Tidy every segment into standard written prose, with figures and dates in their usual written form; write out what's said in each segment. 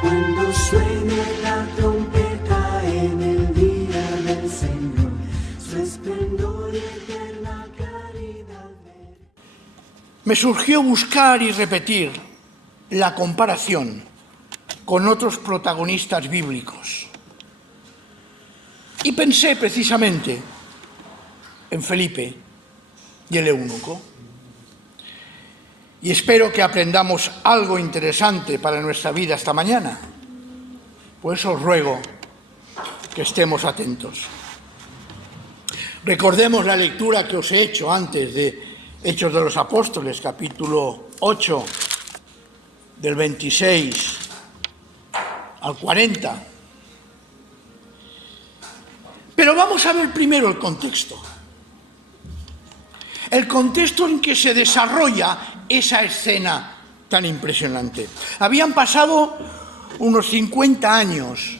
Cuando suene la trompeta en el día del Señor, su esplendor y eterna claridad. Me surgió buscar y repetir la comparación con otros protagonistas bíblicos. Y pensé precisamente en Felipe y el eunuco. Y espero que aprendamos algo interesante para nuestra vida esta mañana. Por eso os ruego que estemos atentos. Recordemos la lectura que os he hecho antes de Hechos de los Apóstoles, capítulo 8, del 26 al 40. Pero vamos a ver primero el contexto. El contexto en que se desarrolla esa escena tan impresionante. Habían pasado unos 50 años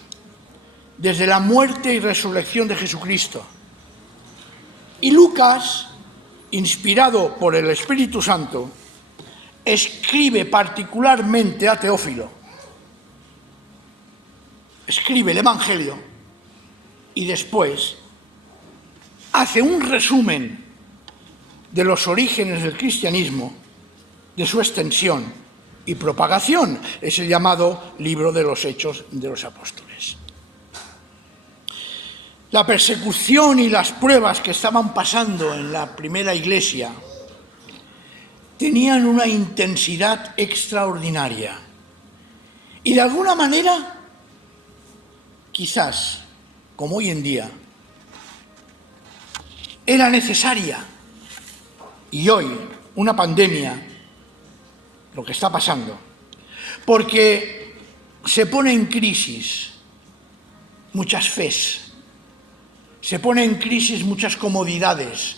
desde la muerte y resurrección de Jesucristo. Y Lucas, inspirado por el Espíritu Santo, escribe particularmente a Teófilo. Escribe el Evangelio y después hace un resumen de los orígenes del cristianismo, de su extensión y propagación, es el llamado libro de los Hechos de los Apóstoles. La persecución y las pruebas que estaban pasando en la primera iglesia tenían una intensidad extraordinaria y de alguna manera, quizás, como hoy en día, era necesaria. Y hoy, una pandemia, lo que está pasando, porque se pone en crisis muchas fes, se pone en crisis muchas comodidades,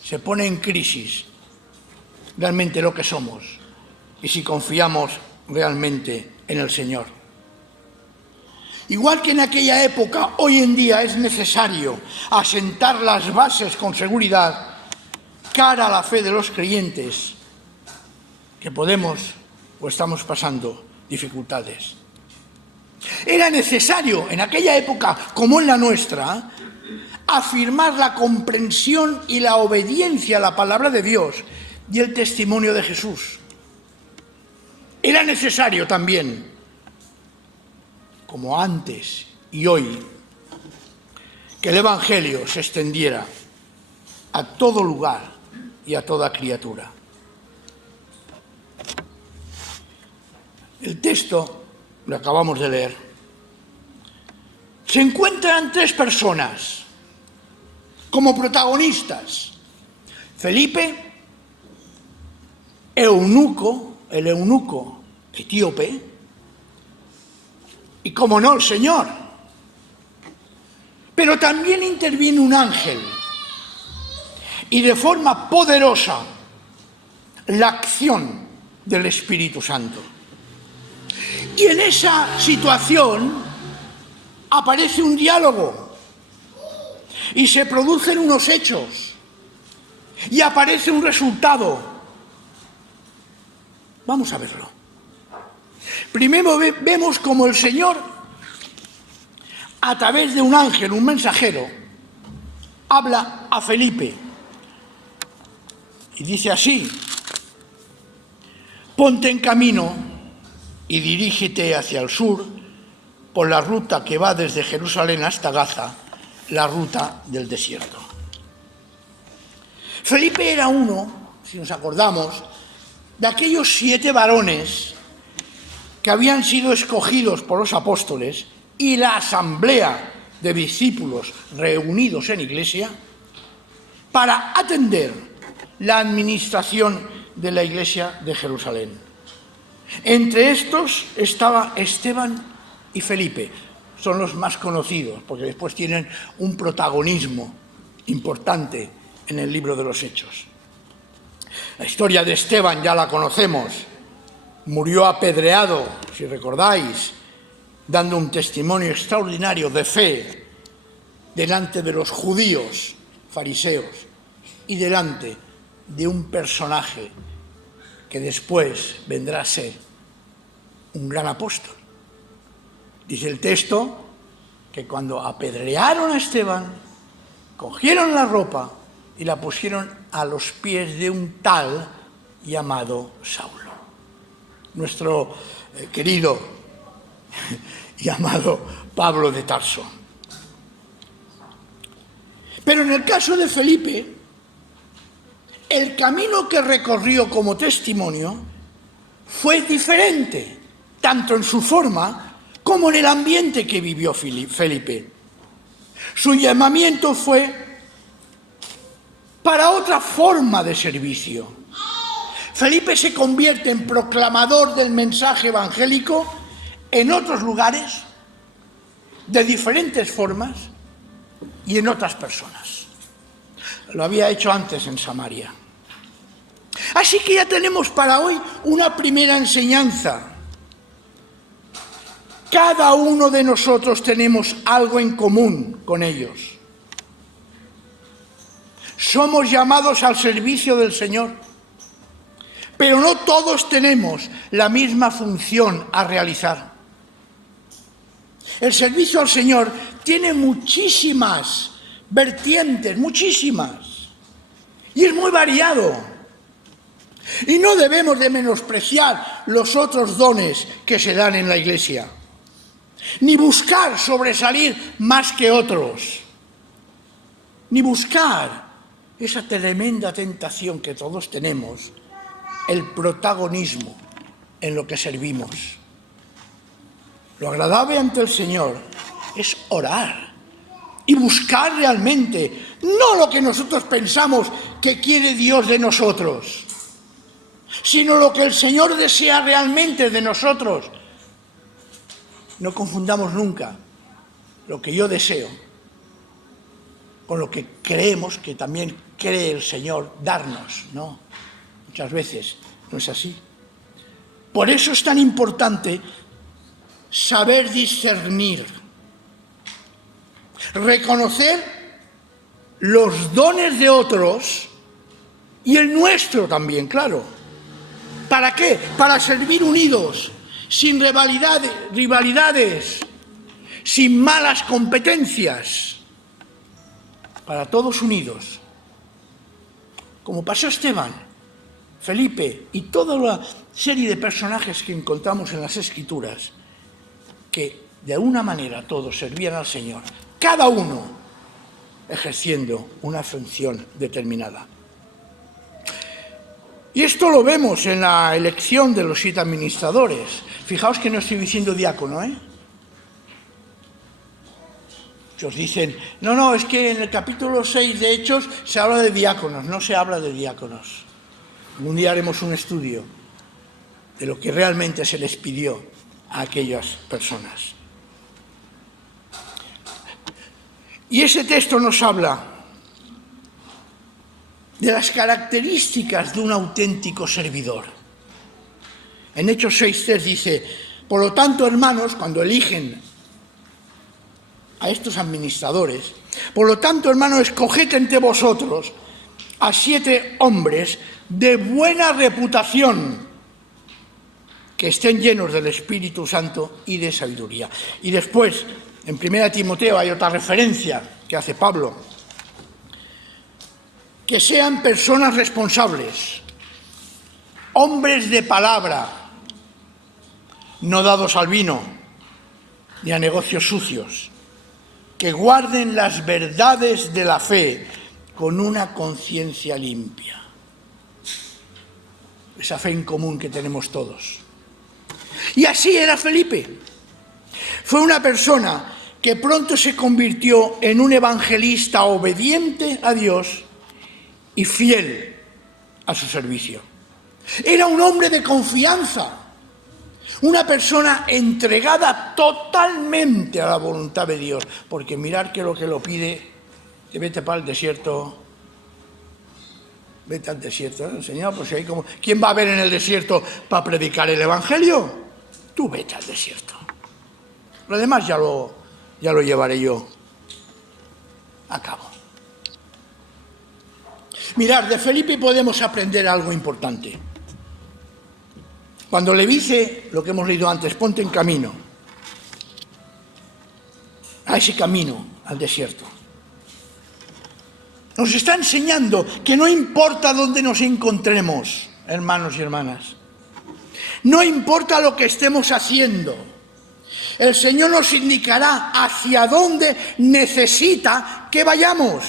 se pone en crisis realmente lo que somos y si confiamos realmente en el Señor. Igual que en aquella época, hoy en día es necesario asentar las bases con seguridad cara a la fe de los creyentes, que podemos o estamos pasando dificultades. Era necesario, en aquella época como en la nuestra, afirmar la comprensión y la obediencia a la palabra de Dios y el testimonio de Jesús. Era necesario también, como antes y hoy, que el Evangelio se extendiera a todo lugar y a toda criatura. El texto, lo acabamos de leer, se encuentran tres personas como protagonistas: Felipe, el eunuco etíope, y como no, el Señor. Pero también interviene un ángel. Y de forma poderosa la acción del Espíritu Santo. Y en esa situación aparece un diálogo y se producen unos hechos y aparece un resultado. Vamos a verlo. Primero vemos como el Señor, a través de un ángel, un mensajero, habla a Felipe. Y dice así: ponte en camino y dirígete hacia el sur por la ruta que va desde Jerusalén hasta Gaza, la ruta del desierto. Felipe era uno, si nos acordamos, de aquellos 7 varones que habían sido escogidos por los apóstoles y la asamblea de discípulos reunidos en iglesia para atender la administración de la iglesia de Jerusalén. Entre estos estaba Esteban y Felipe. Son los más conocidos, porque después tienen un protagonismo importante en el libro de los Hechos. La historia de Esteban ya la conocemos. Murió apedreado, si recordáis, dando un testimonio extraordinario de fe delante de los judíos fariseos y delante de un personaje que después vendrá a ser un gran apóstol. Dice el texto que cuando apedrearon a Esteban, cogieron la ropa y la pusieron a los pies de un tal llamado Saulo. Nuestro querido y amado Pablo de Tarso. Pero en el caso de Felipe, el camino que recorrió como testimonio fue diferente, tanto en su forma como en el ambiente que vivió Felipe. Su llamamiento fue para otra forma de servicio. Felipe se convierte en proclamador del mensaje evangélico en otros lugares, de diferentes formas y en otras personas. Lo había hecho antes en Samaria. Así que ya tenemos para hoy una primera enseñanza. Cada uno de nosotros tenemos algo en común con ellos. Somos llamados al servicio del Señor, pero no todos tenemos la misma función a realizar. El servicio al Señor tiene muchísimas vertientes, muchísimas, y es muy variado. Y no debemos de menospreciar los otros dones que se dan en la Iglesia, ni buscar sobresalir más que otros, ni buscar esa tremenda tentación que todos tenemos, el protagonismo en lo que servimos. Lo agradable ante el Señor es orar y buscar realmente, no lo que nosotros pensamos que quiere Dios de nosotros, sino lo que el Señor desea realmente de nosotros. No confundamos nunca lo que yo deseo con lo que creemos que también cree el Señor darnos, ¿no? Muchas veces no es así. Por eso es tan importante saber discernir, reconocer los dones de otros y el nuestro también, claro. ¿Para qué? Para servir unidos, sin rivalidades, sin malas competencias, para todos unidos. Como pasó Esteban, Felipe y toda la serie de personajes que encontramos en las Escrituras, que de alguna manera todos servían al Señor, cada uno ejerciendo una función determinada. Y esto lo vemos en la elección de los 7 administradores. Fijaos que no estoy diciendo diácono, ¿eh? Os dicen, no, es que en el capítulo 6 de Hechos se habla de diáconos, no se habla de diáconos. Un día haremos un estudio de lo que realmente se les pidió a aquellas personas. Y ese texto nos habla de las características de un auténtico servidor. En Hechos 6:3 dice, por lo tanto, hermanos, cuando eligen a estos administradores, por lo tanto, hermanos, escoged entre vosotros a 7 hombres de buena reputación, que estén llenos del Espíritu Santo y de sabiduría. Y después, en 1 Timoteo hay otra referencia que hace Pablo, que sean personas responsables, hombres de palabra, no dados al vino ni a negocios sucios, que guarden las verdades de la fe con una conciencia limpia. Esa fe en común que tenemos todos. Y así era Felipe. Fue una persona que pronto se convirtió en un evangelista obediente a Dios y fiel a su servicio. Era un hombre de confianza, una persona entregada totalmente a la voluntad de Dios, porque mirar que lo pide, que vete para el desierto, vete al desierto, ¿eh? Señor, pues ahí como, ¿quién va a haber en el desierto para predicar el evangelio? Tú vete al desierto. Lo demás ya lo llevaré yo a cabo. Mirad, de Felipe podemos aprender algo importante. Cuando le dice lo que hemos leído antes, ponte en camino, a ese camino, al desierto. Nos está enseñando que no importa dónde nos encontremos, hermanos y hermanas. No importa lo que estemos haciendo. El Señor nos indicará hacia dónde necesita que vayamos.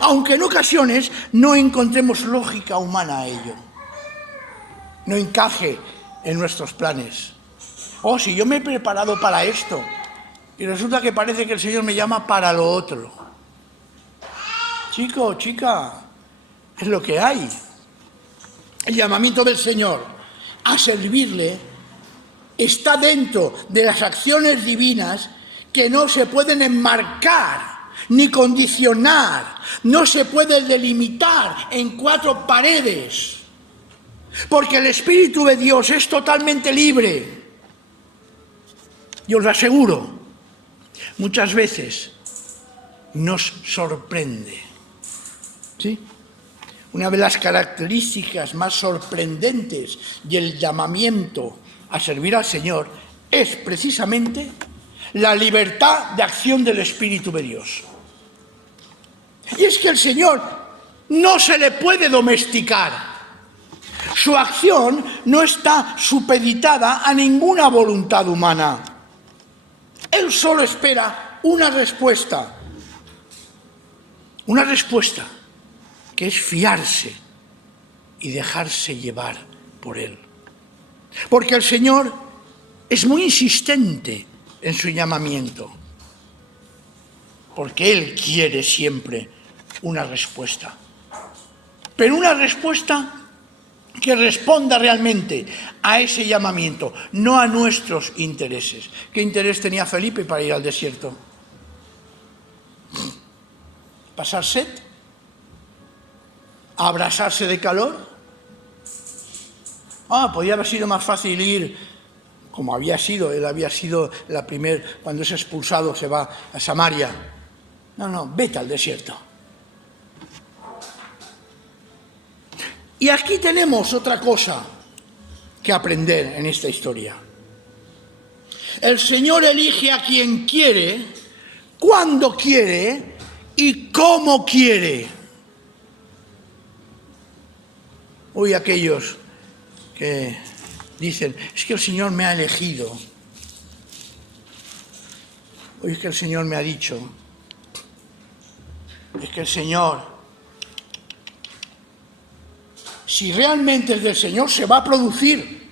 Aunque en ocasiones no encontremos lógica humana a ello. No encaje en nuestros planes. Oh, si yo me he preparado para esto y resulta que parece que el Señor me llama para lo otro. Chico, chica, es lo que hay. El llamamiento del Señor a servirle está dentro de las acciones divinas que no se pueden enmarcar ni condicionar, no se puede delimitar en 4 paredes, porque el Espíritu de Dios es totalmente libre. Y os lo aseguro, muchas veces nos sorprende. ¿Sí? Una de las características más sorprendentes del llamamiento a servir al Señor es precisamente la libertad de acción del Espíritu de Dios. Y es que el Señor no se le puede domesticar. Su acción no está supeditada a ninguna voluntad humana. Él solo espera una respuesta que es fiarse y dejarse llevar por Él. Porque el Señor es muy insistente en su llamamiento, porque Él quiere siempre una respuesta, pero una respuesta que responda realmente a ese llamamiento, no a nuestros intereses. ¿Qué interés tenía Felipe para ir al desierto? ¿Pasar sed? ¿Abrasarse de calor? Podía haber sido más fácil ir, como había sido, él había sido cuando es expulsado se va a Samaria. No, vete al desierto. Y aquí tenemos otra cosa que aprender en esta historia. El Señor elige a quien quiere, cuando quiere y cómo quiere. Hoy aquellos que dicen, es que el Señor me ha elegido. Hoy es que el Señor me ha dicho. Es que el Señor, si realmente es del Señor, se va a producir.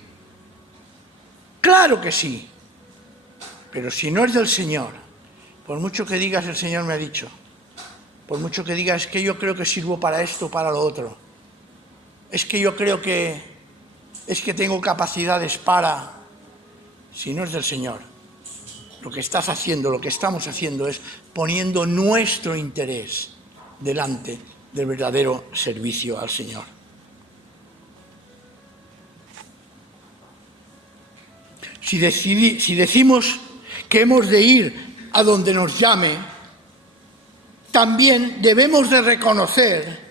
Claro que sí. Pero si no es del Señor, por mucho que digas el Señor me ha dicho, por mucho que digas es que yo creo que sirvo para esto o para lo otro, es que yo creo que tengo capacidades para... Si no es del Señor, lo que estás haciendo, lo que estamos haciendo es poniendo nuestro interés delante del verdadero servicio al Señor. Si decimos que hemos de ir a donde nos llame, también debemos de reconocer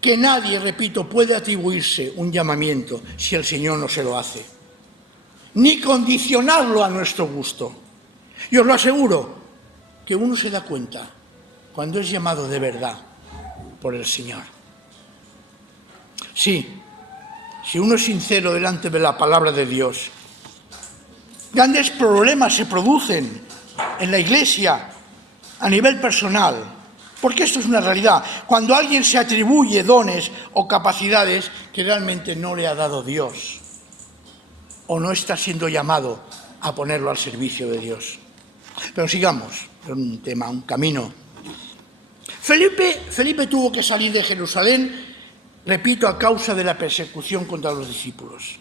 que nadie, repito, puede atribuirse un llamamiento si el Señor no se lo hace, ni condicionarlo a nuestro gusto. Y os lo aseguro, que uno se da cuenta cuando es llamado de verdad por el Señor. Sí, si uno es sincero delante de la palabra de Dios, grandes problemas se producen en la Iglesia a nivel personal. Porque esto es una realidad. Cuando alguien se atribuye dones o capacidades que realmente no le ha dado Dios, o no está siendo llamado a ponerlo al servicio de Dios. Pero sigamos, es un tema, un camino. Felipe tuvo que salir de Jerusalén, repito, a causa de la persecución contra los discípulos.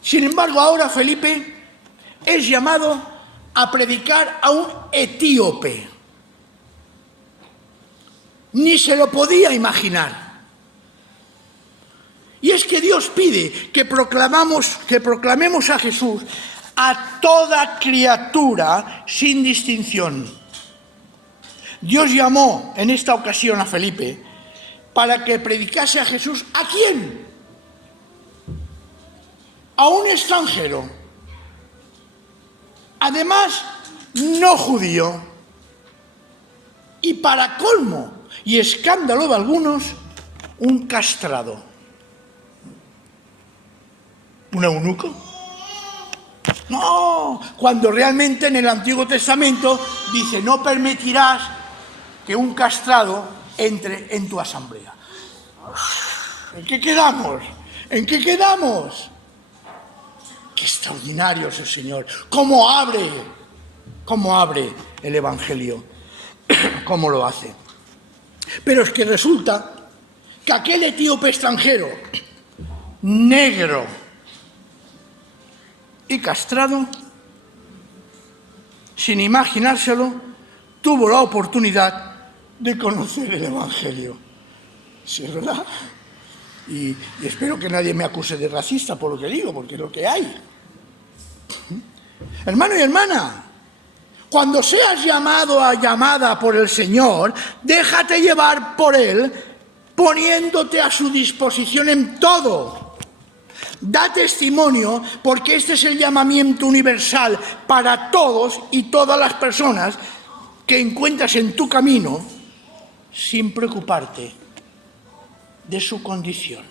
Sin embargo, ahora Felipe es llamado a predicar a un etíope. Ni se lo podía imaginar. Y es que Dios pide que proclamemos a Jesús a toda criatura sin distinción. Dios llamó en esta ocasión a Felipe para que predicase a Jesús. ¿A quién? a un extranjero, además no judío, y para colmo y escándalo de algunos, un castrado. ¿Un eunuco? No, cuando realmente en el Antiguo Testamento dice: no permitirás que un castrado entre en tu asamblea. ¿En qué quedamos? ¿En qué quedamos? Qué extraordinario es el Señor. ¿Cómo abre el Evangelio? ¿Cómo lo hace? Pero es que resulta que aquel etíope extranjero, negro y castrado, sin imaginárselo, tuvo la oportunidad de conocer el Evangelio. ¿Sí, es verdad? Y espero que nadie me acuse de racista por lo que digo, porque es lo que hay. Hermano y hermana, cuando seas llamado o llamada por el Señor, déjate llevar por Él, poniéndote a su disposición en todo. Da testimonio, porque este es el llamamiento universal para todos y todas las personas que encuentras en tu camino, sin preocuparte de su condición.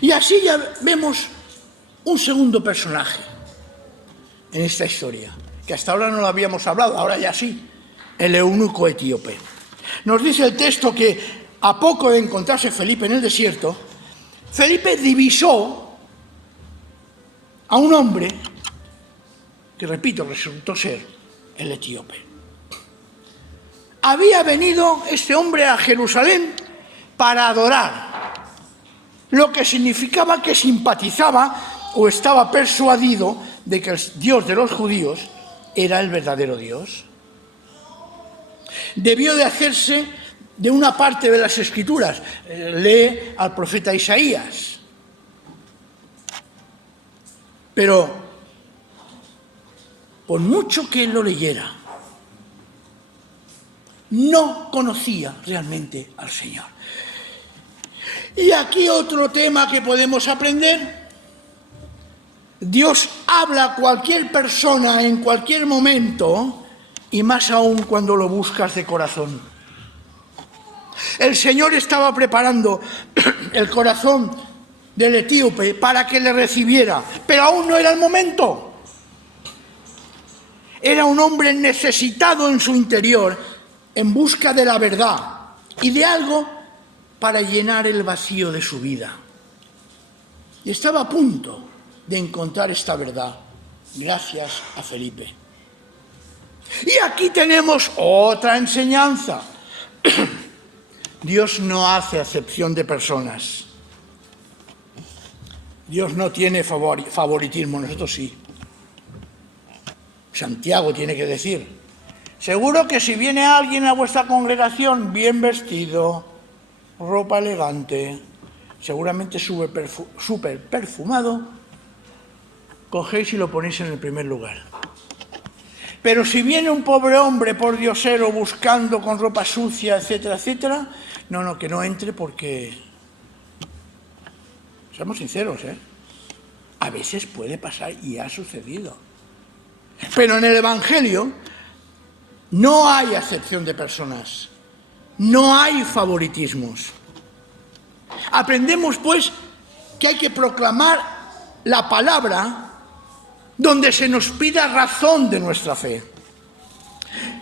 Y así ya vemos un segundo personaje en esta historia, que hasta ahora no lo habíamos hablado, ahora ya sí, el eunuco etíope. Nos dice el texto que a poco de encontrarse Felipe en el desierto, Felipe divisó a un hombre que, repito, resultó ser el etíope. Había venido este hombre a Jerusalén para adorar, lo que significaba que simpatizaba o estaba persuadido de que el Dios de los judíos era el verdadero Dios. Debió de hacerse de una parte de las Escrituras. Lee al profeta Isaías. Pero, por mucho que él lo leyera, no conocía realmente al Señor. Y aquí otro tema que podemos aprender. Dios habla a cualquier persona en cualquier momento, y más aún cuando lo buscas de corazón. El Señor estaba preparando el corazón del etíope para que le recibiera, pero aún no era el momento. Era un hombre necesitado en su interior, en busca de la verdad y de algo para llenar el vacío de su vida. Y estaba a punto de encontrar esta verdad, gracias a Felipe. Y aquí tenemos otra enseñanza. Dios no hace acepción de personas. Dios no tiene favoritismo, nosotros sí. Santiago tiene que decir: seguro que si viene alguien a vuestra congregación bien vestido, ropa elegante, seguramente súper perfumado, cogéis y lo ponéis en el primer lugar. Pero si viene un pobre hombre pordiosero buscando con ropa sucia, etcétera, etcétera, no, que no entre, porque, seamos sinceros, a veces puede pasar y ha sucedido. Pero en el Evangelio no hay acepción de personas, no hay favoritismos. Aprendemos, pues, que hay que proclamar la palabra donde se nos pida razón de nuestra fe.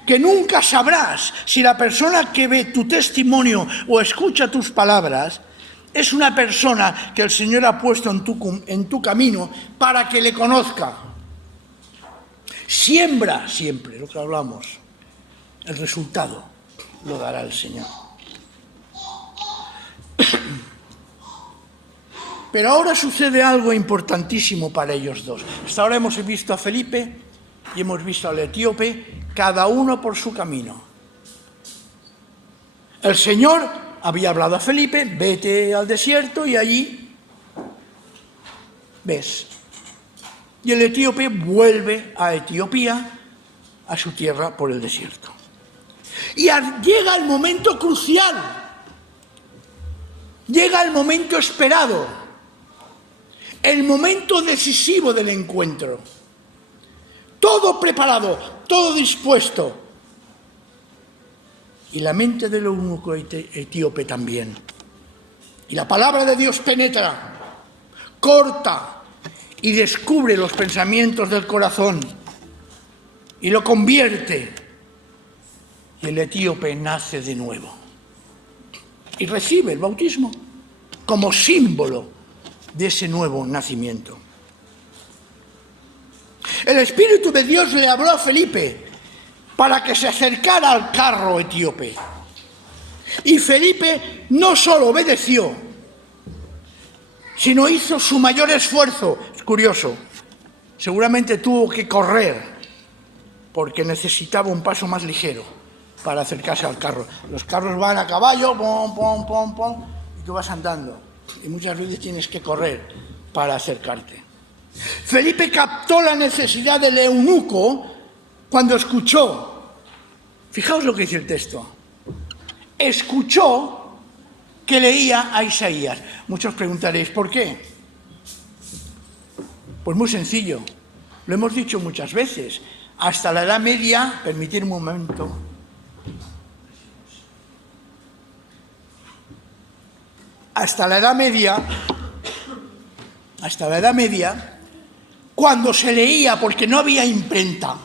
Que nunca sabrás si la persona que ve tu testimonio o escucha tus palabras es una persona que el Señor ha puesto en tu camino para que le conozca. Siembra siempre, lo que hablamos. El resultado lo dará el Señor. Pero ahora sucede algo importantísimo para ellos dos. Hasta ahora hemos visto a Felipe y hemos visto al etíope, cada uno por su camino. El Señor había hablado a Felipe: vete al desierto y allí ves. Y el etíope vuelve a Etiopía, a su tierra por el desierto. Y llega el momento crucial, llega el momento esperado. el momento decisivo del encuentro. Todo preparado, todo dispuesto. Y la mente del eunuco etíope también. Y la palabra de Dios penetra, corta y descubre los pensamientos del corazón y lo convierte. Y el etíope nace de nuevo y recibe el bautismo como símbolo de ese nuevo nacimiento. El Espíritu de Dios le habló a Felipe para que se acercara al carro etíope. Y Felipe no solo obedeció, sino hizo su mayor esfuerzo. Es curioso, seguramente tuvo que correr porque necesitaba un paso más ligero para acercarse al carro. Los carros van a caballo, pom, pom, pom, pom, y tú vas andando. Y muchas veces tienes que correr para acercarte. Felipe captó la necesidad del eunuco cuando escuchó. Fijaos lo que dice el texto. Escuchó que leía a Isaías. Muchos preguntaréis, ¿por qué? Pues muy sencillo. Lo hemos dicho muchas veces. Hasta la Edad Media, permitidme un momento. Hasta la Edad Media, cuando se leía, porque no había imprenta,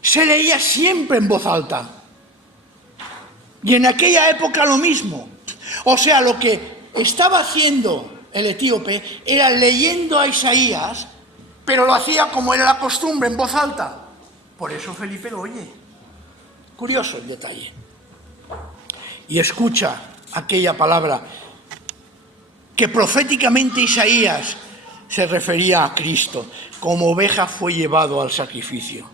se leía siempre en voz alta. Y en aquella época lo mismo. O sea, lo que estaba haciendo el etíope era leyendo a Isaías, pero lo hacía como era la costumbre, en voz alta. Por eso Felipe lo oye. Curioso el detalle. Y escucha aquella palabra que proféticamente Isaías se refería a Cristo. Como oveja fue llevado al sacrificio.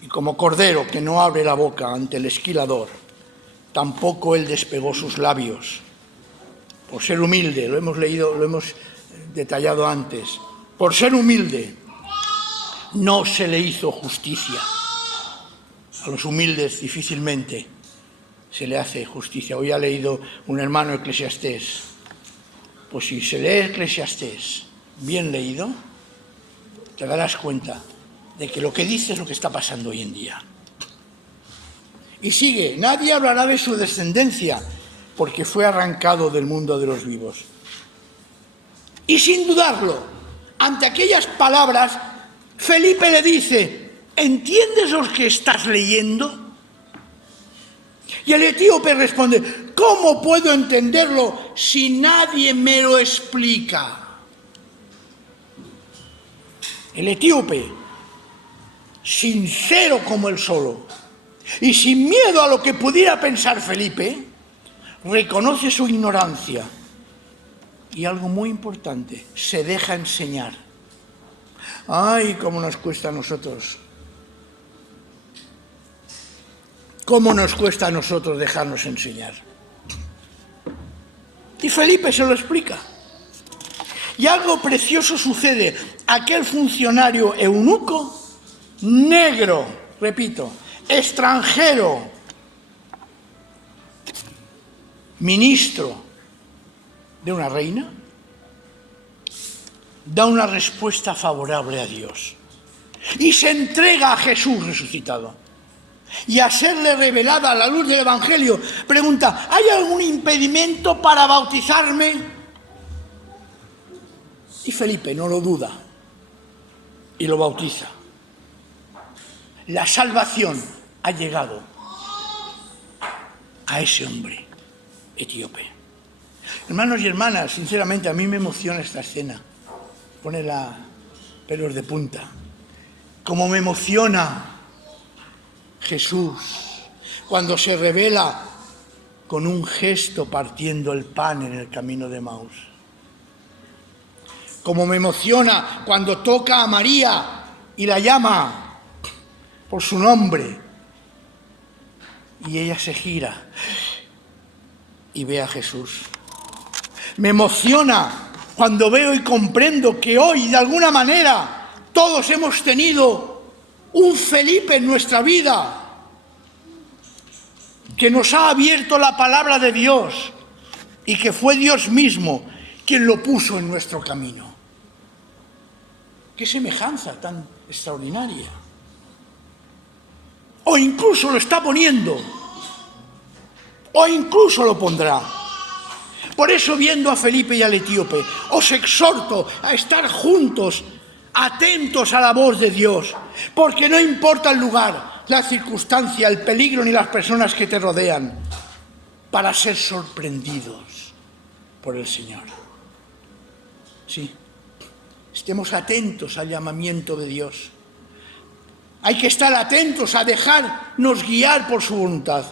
Y como cordero que no abre la boca ante el esquilador, tampoco él despegó sus labios. Por ser humilde, lo hemos leído, lo hemos detallado antes. Por ser humilde, no se le hizo justicia. A los humildes difícilmente se le hace justicia. Hoy ha leído un hermano Eclesiastés. Pues si se lee Eclesiastés bien leído, te darás cuenta de que lo que dice es lo que está pasando hoy en día. Y sigue, nadie hablará de su descendencia, porque fue arrancado del mundo de los vivos. Y sin dudarlo, ante aquellas palabras, Felipe le dice, ¿entiendes lo que estás leyendo? Y el etíope responde, ¿cómo puedo entenderlo si nadie me lo explica? El etíope, sincero como él solo, y sin miedo a lo que pudiera pensar Felipe, reconoce su ignorancia. Y algo muy importante, se deja enseñar. ¡Ay, cómo nos cuesta a nosotros! ¿Cómo nos cuesta a nosotros dejarnos enseñar? Y Felipe se lo explica. Y algo precioso sucede. Aquel funcionario eunuco, negro, repito, extranjero, ministro de una reina, da una respuesta favorable a Dios y se entrega a Jesús resucitado. Y a serle revelada a la luz del Evangelio, pregunta, ¿hay algún impedimento para bautizarme? Y Felipe no lo duda y lo bautiza. La salvación ha llegado a ese hombre etíope. Hermanos y hermanas, sinceramente a mí me emociona esta escena. Pone la pelos de punta. Como me emociona Jesús cuando se revela con un gesto partiendo el pan en el camino de Emaús. Como me emociona cuando toca a María y la llama por su nombre y ella se gira y ve a Jesús. Me emociona cuando veo y comprendo que hoy, de alguna manera, todos hemos tenido un Felipe en nuestra vida que nos ha abierto la palabra de Dios y que fue Dios mismo quien lo puso en nuestro camino. ¡Qué semejanza tan extraordinaria! O incluso lo está poniendo, o incluso lo pondrá. Por eso, viendo a Felipe y al etíope, os exhorto a estar juntos, atentos a la voz de Dios, porque no importa el lugar, la circunstancia, el peligro ni las personas que te rodean, para ser sorprendidos por el Señor. Sí, estemos atentos al llamamiento de Dios. Hay que estar atentos a dejarnos guiar por su voluntad.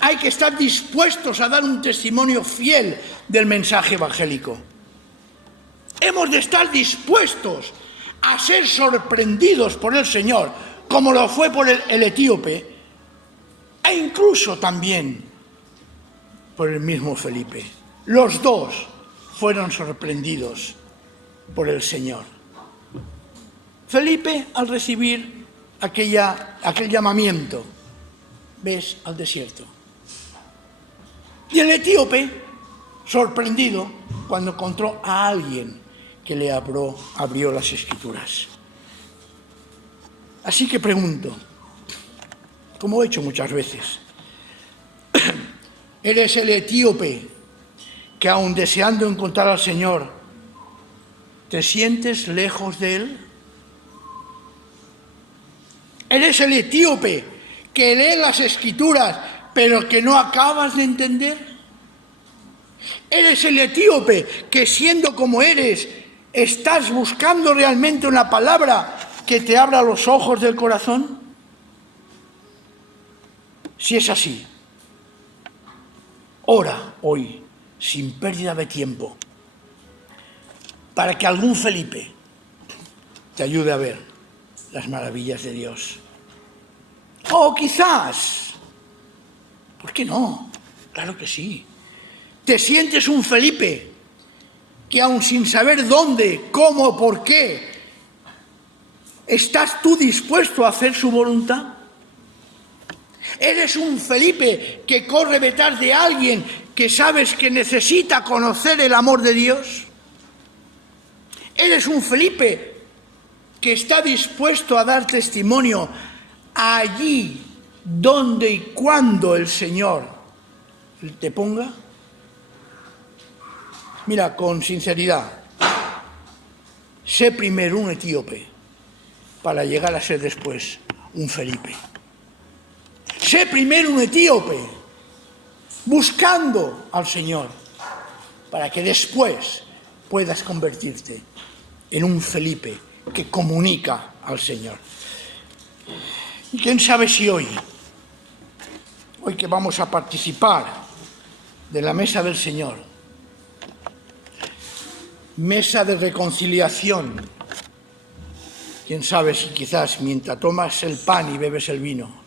Hay que estar dispuestos a dar un testimonio fiel del mensaje evangélico. Hemos de estar dispuestos a ser sorprendidos por el Señor, como lo fue por el etíope, e incluso también por el mismo Felipe. Los dos fueron sorprendidos por el Señor. Felipe, al recibir aquel llamamiento, ves al desierto. Y el etíope, sorprendido, cuando encontró a alguien que le abrió las Escrituras. Así que pregunto, como he hecho muchas veces, ¿eres el etíope que, aun deseando encontrar al Señor, te sientes lejos de Él? ¿Eres el etíope que lee las Escrituras pero que no acabas de entender? ¿Eres el etíope que, siendo como eres, estás buscando realmente una palabra que te abra los ojos del corazón? Si es así, ora hoy, sin pérdida de tiempo, para que algún Felipe te ayude a ver las maravillas de Dios. O quizás, ¿por qué no? Claro que sí. Te sientes un Felipe que, aun sin saber dónde, cómo, por qué, ¿estás tú dispuesto a hacer su voluntad? ¿Eres un Felipe que corre detrás de alguien que sabes que necesita conocer el amor de Dios? ¿Eres un Felipe que está dispuesto a dar testimonio allí donde y cuando el Señor te ponga? Mira, con sinceridad, sé primero un etíope para llegar a ser después un Felipe. Sé primero un etíope buscando al Señor para que después puedas convertirte en un Felipe que comunica al Señor. Y quién sabe si hoy que vamos a participar de la mesa del Señor, mesa de reconciliación, quién sabe si quizás mientras tomas el pan y bebes el vino,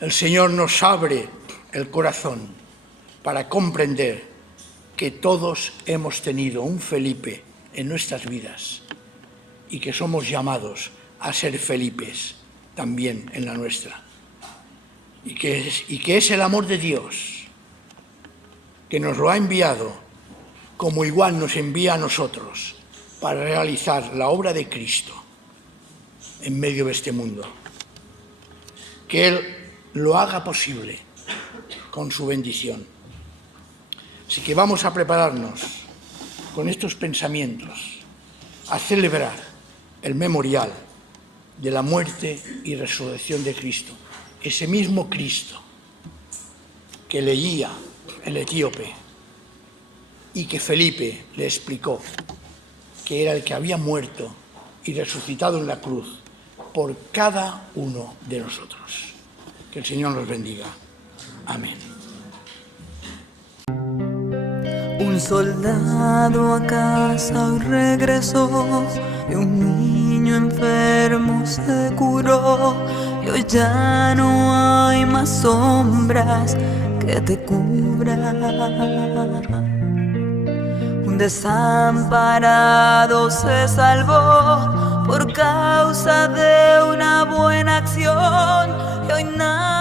el Señor nos abre el corazón para comprender que todos hemos tenido un Felipe en nuestras vidas y que somos llamados a ser Felipes también en la nuestra. Y que es el amor de Dios que nos lo ha enviado, como igual nos envía a nosotros, para realizar la obra de Cristo en medio de este mundo. Que Él lo haga posible con su bendición. Así que vamos a prepararnos con estos pensamientos a celebrar el memorial de la muerte y resurrección de Cristo. Ese mismo Cristo que leía el etíope y que Felipe le explicó que era el que había muerto y resucitado en la cruz por cada uno de nosotros. Que el Señor nos bendiga. Amén. Un soldado a casa hoy regresó y un niño enfermo se curó. Y hoy ya no hay más sombras que te cubran. Un desamparado se salvó por causa de una buena acción. Y hoy nada